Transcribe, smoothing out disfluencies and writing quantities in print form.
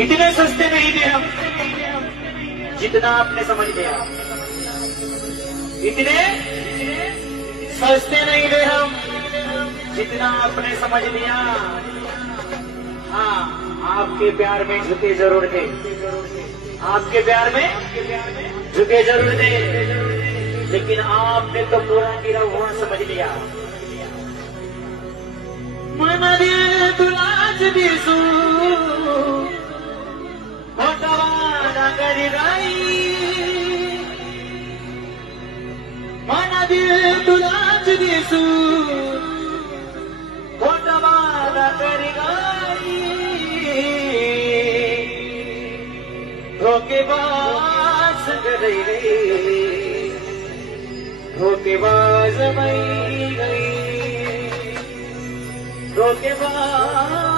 इतने सस्ते नहीं थे हम जितना आपने समझ लिया। इतने सस्ते नहीं थे हम जितना आपने समझ लिया। हाँ, आपके प्यार में झुके जरूर थे, आपके प्यार में झुके जरूर थे, लेकिन आपने तो पूरा गिरा हुआ समझ लिया। मन दिल तुलाच दिसू मोठा करी राई, मन दिल तुलाच दिसू मोठा करी गाई, धोकेबाज गई गई, धोकेबाज मई गई, धोकेबाज